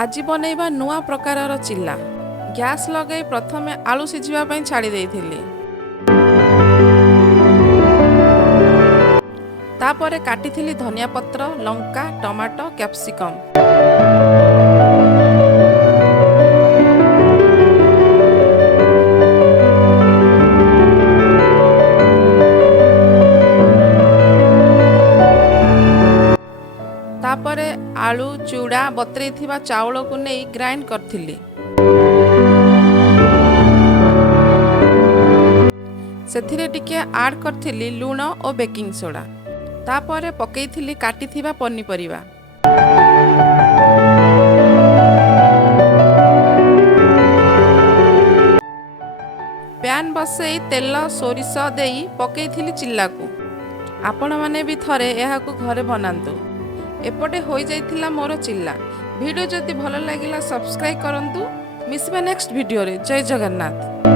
আজি बनेଇବା नुआ प्रकारर चिल्ला। गैस लगे प्रथमे आलू सिझिबा पई छाड़ी देइथिली। तापरे काटिथिली धनिया पत्र, लंका, टमाटो, कैप्सिकम। तापरे आलू चूड़ा बतरे थिबा चावल को नहीं ग्राइंड करथिली। सेथिरे टिके ऐड करथिली लूण और बेकिंग सोडा। तापरे पकेइथिली काटिथिबा पनीपरिबा। पैन बसई तेल सोरिष देई पकेइथिली चिल्ला को। आपण माने भी थरे एहाकू घरे बनांतु। एपटे होई जाइथिला मोर चिल्ला। वीडियो जदि भल लागिला सब्सक्राइब करंतु। मिसबे नेक्स्ट वीडियो रे। जय जगन्नाथ।